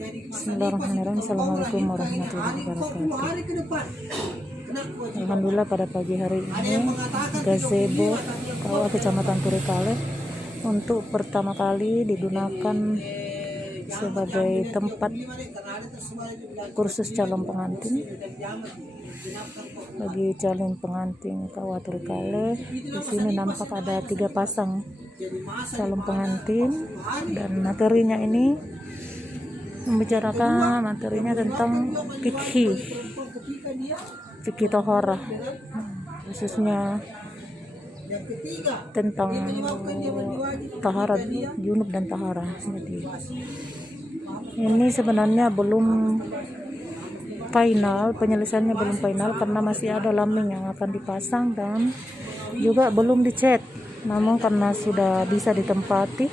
Bismillahirrahmanirrahim. Assalamualaikum warahmatullahi wabarakatuh. Alhamdulillah pada pagi hari ini gazebo Kawah Kecamatan Turikale untuk pertama kali digunakan sebagai tempat kursus calon pengantin bagi calon pengantin Kawah Turikale. Di sini nampak ada 3 pasang calon pengantin dan materinya ini membicarakan materinya tentang fikih tohara, khususnya tentang tahara junub dan tahara. Jadi ini sebenarnya belum final, penyelesaiannya belum final karena masih ada lambing yang akan dipasang dan juga belum dicat. Namun karena sudah bisa ditempati,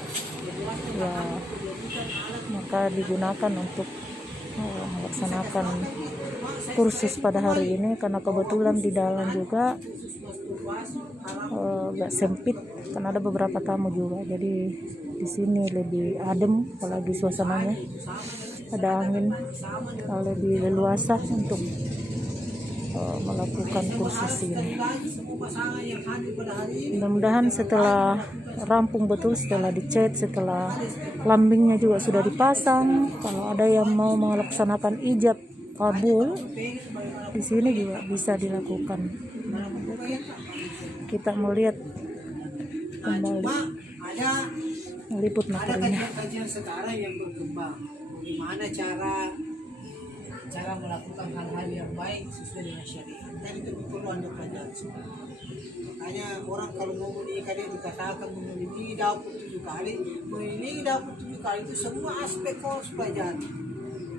ya maka digunakan untuk melaksanakan kursus pada hari ini, karena kebetulan di dalam juga agak sempit karena ada beberapa tamu juga. Jadi di sini lebih adem, apalagi suasananya ada angin, lebih leluasa untuk melakukan kursus ini. Mudah-mudahan setelah rampung betul, setelah dicat, setelah lambingnya juga sudah dipasang, kalau ada yang mau melaksanakan ijab kabul di sini juga bisa dilakukan. Kita melihat kembali meliput materinya. Kajian sekarang yang berkembang, bagaimana cara melakukan hal-hal yang baik sesuai dengan syariat. Dan itu perlu Anda pelajari semua. Makanya orang kalau mau menikah dia dikatakan menyelingi dapur 7 kali. Menyelingi dapur 7 kali itu semua aspek kau harus pelajari.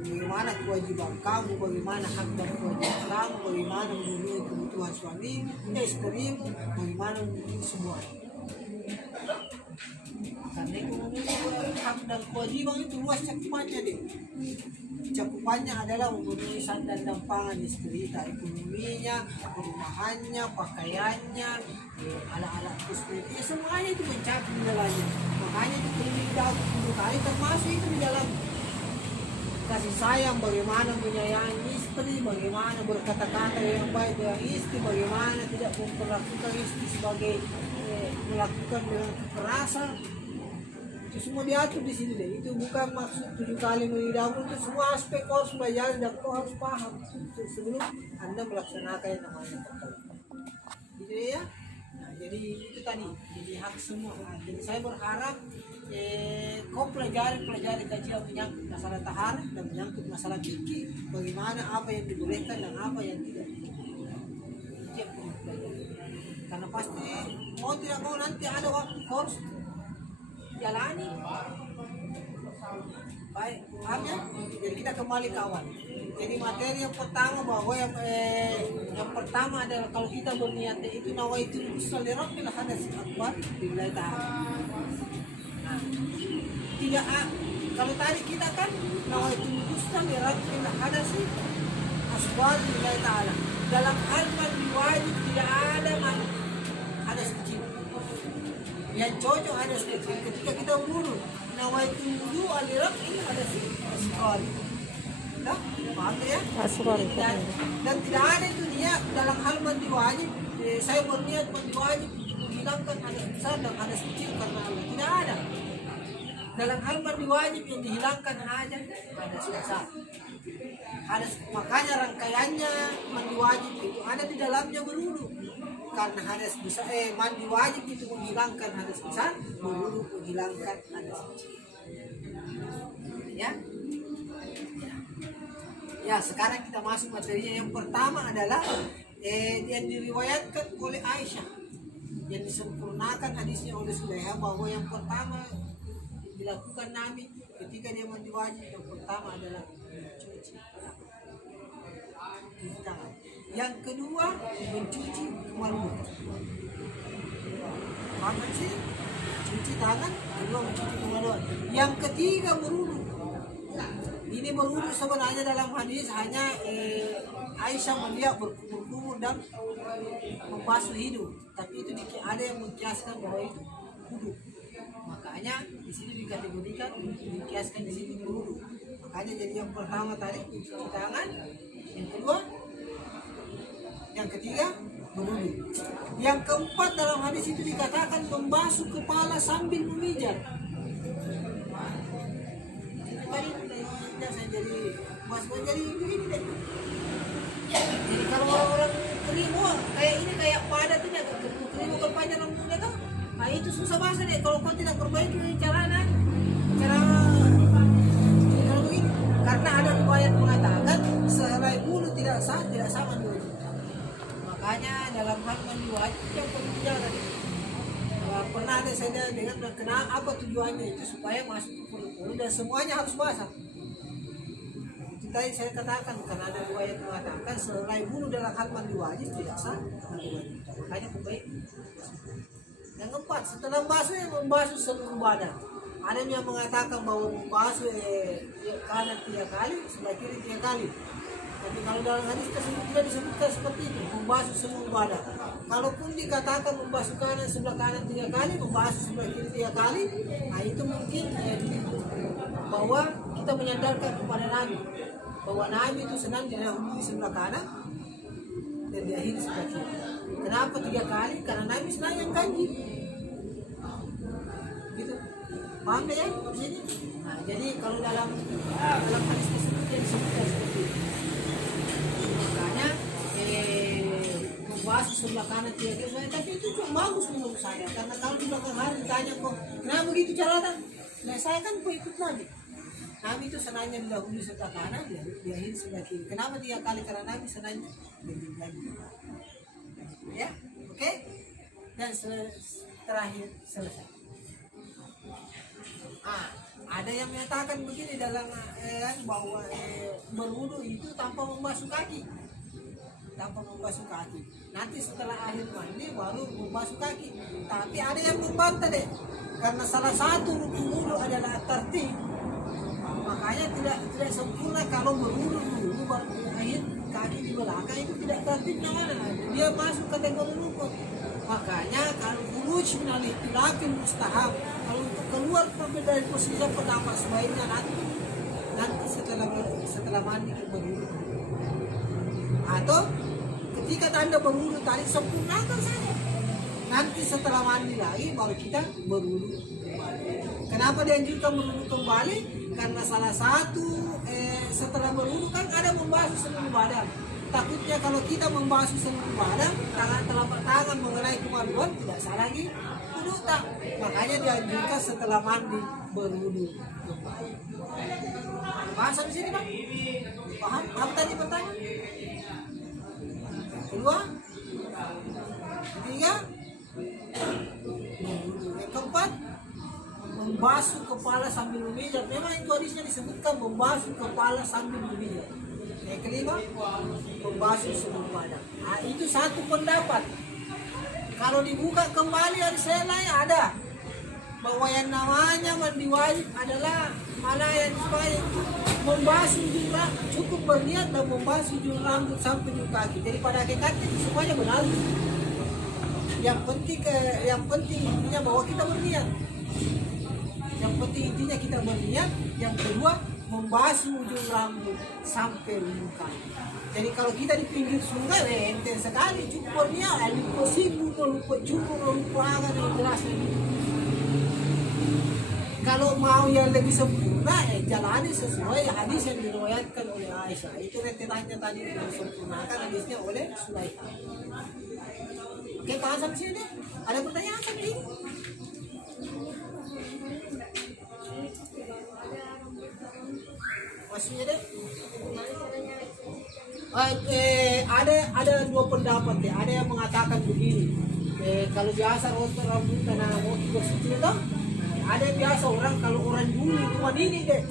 Bagaimana kewajiban kamu, bagaimana hak dan kewajiban kamu, bagaimana memenuhi kebutuhan suami, istrimu, bagaimana memenuhi semua. Karena ekonomi hak dan kewajiban itu luas cakupannya deh. Cakupannya adalah memenuhi sandang dan pangan istri, ekonominya, perumahannya, pakaiannya, alat-alat istri, semuanya itu mencakup di dalamnya. Makanya itu perlu dahulu kali termasuk itu di dalam kasih sayang, bagaimana menyayangi istri, bagaimana berkata-kata yang baik dengan istri, bagaimana tidak memperlakukan istri sebagai melakukan dengan kekerasan. Itu semua diatur di sini deh. Itu bukan maksud 7 kali menidau, itu semua aspek kau harus belajar dan kau harus paham sebelum Anda melaksanakan yang namanya perkawin. Gitu ya. Nah, jadi itu tadi, jadi hak semua. Nah, jadi saya berharap kau pelajari kajian menyangkut masalah tahara dan menyangkut masalah fikih, bagaimana apa yang dibolehkan dan apa yang tidak. Itu yang perlu pelajari. Karena pasti mau tidak mau nanti ada waktu kau jalani. Baik, paham ya? Jadi kita kembali ke awal. Jadi materi yang pertama bahwa yang pertama adalah kalau kita berniat itu nawaitul usul li rabbil hadas akbar billahi ta'ala. Nah, tidak kalau tadi kita kan nawaitul usul li rabbil hadas akbar billahi ta'ala. Dalam hal mandi wajib tidak ada hadas kecil. Yang cocok hadas kecil ketika kita wudu. Nawaitul wudu alirab ini hadas asghar. Nah, paham ya? Asghar. Dan tidak ada itu niat dalam hal mandi wajib. Saya berniat mandi wajib menghilangkan hadas besar dan hadas kecil karena Allah. Tidak ada. Dalam hal mandi wajib yang dihilangkan hanya hadas besar. Makanya rangkaiannya mandi wajib itu ada di dalamnya berwudu. Karena hadas besar, mandi wajib itu menghilangkan hadas besar, berwudu menghilangkan hadas kecil. Ya. Ya, sekarang kita masuk materinya. Yang pertama adalah yang diriwayatkan oleh Aisyah, yang disempurnakan hadisnya oleh Sulaiha, bahwa yang pertama dilakukan Nabi ketika dia mandi wajib, yang pertama adalah mencuci tangan. Yang kedua mencuci kemaluan. Paham sih? Cuci tangan, kedua mencuci kemaluan. Yang ketiga berwudu. Ini berwudu sebenarnya dalam hadis hanya Aisyah melihat berkumur-kumur dan membasuh hidung, tapi itu ada yang mengkiaskan bahwa itu wudu. Makanya di sini dikategorikan, dikiaskan di sini wudu. Makanya jadi yang pertama tadi cuci tangan, yang kedua, yang ketiga berwudu. Yang keempat dalam hadis itu dikatakan membasuh kepala sambil memijat. Tadi saya jadi masuk jadi begini deh. Jadi kalau orang-orang kerimo kayak ini kayak pada tuh ya kerimo kepanjang rambutnya tuh, nah itu susah banget deh kalau kau tidak perbaiki cara kalau begini. Karena ada riwayat mengatakan sehelai bulu tidak sama 2 juta. Makanya dalam hal mandi wajib yang perlu dijaga. Pernah ada saya dengan kenapa tujuannya itu supaya masuk ke puru-puru dan semuanya harus basah. Itu tadi saya katakan karena ada riwayat mengatakan sehelai bulu dalam hal mandi wajib tidak sah mandi wajib. Makanya baik. Yang keempat, setelah membasuh membasuh seluruh badan. Ada yang mengatakan bahwa membasuh kanan 3 kali, sebelah kiri 3 kali. Tapi kalau dalam hadis tersebut tidak disebutkan seperti itu, membasuh seluruh badan. Kalaupun dikatakan membasuh kanan sebelah kanan 3 kali, membasuh sebelah kiri 3 kali, nah itu mungkin bahwa kita menyandarkan kepada Nabi bahwa Nabi itu senang didahului sebelah kanan dan diakhiri sebelah kiri. Kenapa 3 kali? Karena Nabi senang yang ganjil. Gitu. Paham deh ya di sini? Nah, jadi kalau dalam hadis tersebut yang disebutkan seperti itu. Makanya membasuh sebelah kanan 3 kali, tapi itu cuma bagus menurut saya. Karena kalau di belakang hari ditanya kok, kenapa begitu caranya? Nah, saya kan ikut Nabi. Nabi itu senangnya didahului sebelah kanan, diakhiri sebelah kiri. Kenapa 3 kali? Karena Nabi senangnya ganjil. Ya, oke? Dan terakhir selesai. Ada yang menyatakan begini dalam bahwa berwudu itu tanpa membasuh kaki. Nanti setelah akhir mandi baru membasuh kaki. Tapi ada yang membantah deh, karena salah satu rukun wudu adalah tertib. Makanya tidak sempurna kalau berwudu dulu baru akhir kaki di belakang itu tidak tertib namanya. Dia masuk kategori rukun. Makanya kalau khuruj minal ikhtilafil mustahab, kalau untuk keluar perbedaan posisi pertama sebaiknya nanti setelah mandi kita berwudu. Atau ketika Anda berwudu tadi sempurnakan saja. Nanti setelah mandi lagi baru kita berwudu kembali. Kenapa dianjurkan berwudu kembali? Karena salah satu setelah berwudu kan ada membasuh seluruh badan. Takutnya kalau kita membasuh seluruh badan, telapak tangan mengenai kemaluan tidak sah lagi wudu tak. Makanya dianjurkan setelah mandi berwudu kembali. Paham sampai sini Bang? Paham? Apa tadi pertanyaan? Kedua? Ketiga? Yang keempat? Membasuh kepala sambil memijat. Memang itu hadisnya disebutkan membasuh kepala sambil memijat. Yang kelima, membasuh seluruh badan. Nah, itu satu pendapat. Kalau dibuka kembali hari selai ada bahwa yang namanya mandi wajib adalah mana yang supaya membasuh ujung rambut, cukup berniat dan membasuh ujung rambut sampai ujung kaki. Jadi pada hakikatnya semuanya benar. Yang penting intinya bahwa kita berniat. Yang penting intinya kita berniat. Yang kedua, membasuh ujung rambut sampai ujung kaki. Jadi kalau kita di pinggir sungai, ente sekali cukup berniat, lupa sibuk, lupa agak dengan jelas. Kalau mau yang lebih sempurna, jalani sesuai hadis yang diriwayatkan oleh Aisyah. Itu rentetannya tadi disempurnakan hadisnya oleh Sulaikha. Oke, paham sampai sini? Ada pertanyaan sampai sini? Maksudnya deh? Ada 2 pendapat ya. Ada yang mengatakan begini. Kalau biasa rambut karena mau bersih itu, ada yang biasa orang kalau orang dulu itu manini deh.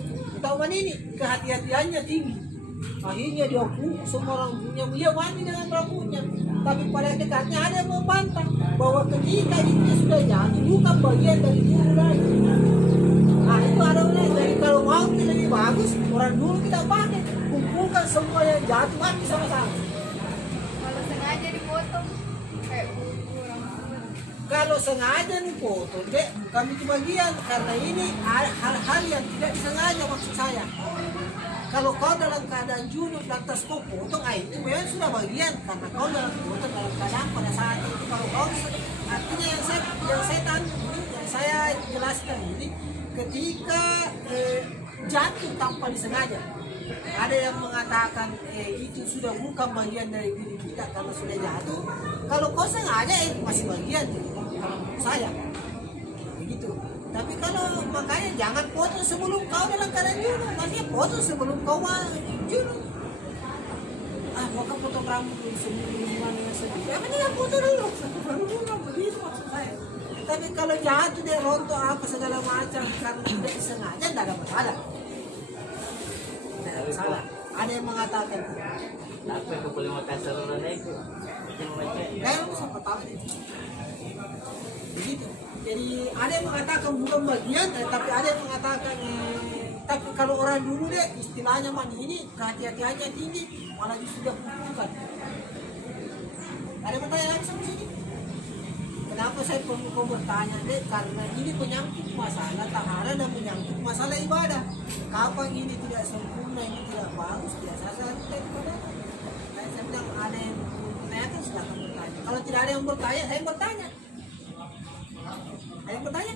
Tahu manini, kehati-hatiannya tinggi. Akhirnya dia semua rambutnya dia mandi dengan rambutnya. Tapi pada dekatnya ada yang membantah bahwa ketika itu sudah jatuh bukan bagian dari tubuh lagi. Nah itu ada orang. Jadi kalau mau lebih bagus orang dulu kita pakai kumpulkan semua yang jatuh mati sama-sama. Kalau sengaja dipotong kayak Kalau sengaja dipotong bukan itu bagian karena ini hal-hal yang tidak disengaja maksud saya. Kalau kau dalam keadaan junub lantas kau potong, itu memang sudah bagian karena kau dalam potong dalam keadaan pada saat itu. Kalau kau artinya yang saya jelaskan ini ketika jatuh tanpa disengaja. Ada yang mengatakan itu sudah bukan bagian dari diri kita karena sudah jatuh. Kalau kau sengaja masih bagian kalau menurut saya begitu. Tapi kalau makanya jangan potong sebelum kau dalam keadaan junub, maksudnya potong sebelum kau junub. Maka potong rambut sebelum mana sedih. Ya mendingan potong dulu, baru begitu maksud saya. Tapi kalau jatuh dia rontok apa segala macam karena tidak disengaja tidak ada masalah. Tidak ada masalah. Ada yang mengatakan Apa yang boleh makan saluran itu? kayak siapa tahu deh. Begitu. Jadi ada yang mengatakan bukan bagian, tapi ada yang mengatakan tapi kalau orang dulu deh istilahnya ini kehati-hatiannya tinggi, malah justru dia bukan. Ada yang bertanya lagi sama sini? Kenapa saya perlu kau bertanya deh? Karena ini menyangkut masalah tahara dan menyangkut masalah ibadah. Kapan ini tidak sempurna, ini tidak bagus, tidak sah kita ibadah. Saya bilang ada yang bertanya, silakan bertanya. Kalau tidak ada yang bertanya, saya bertanya. Ada yang bertanya?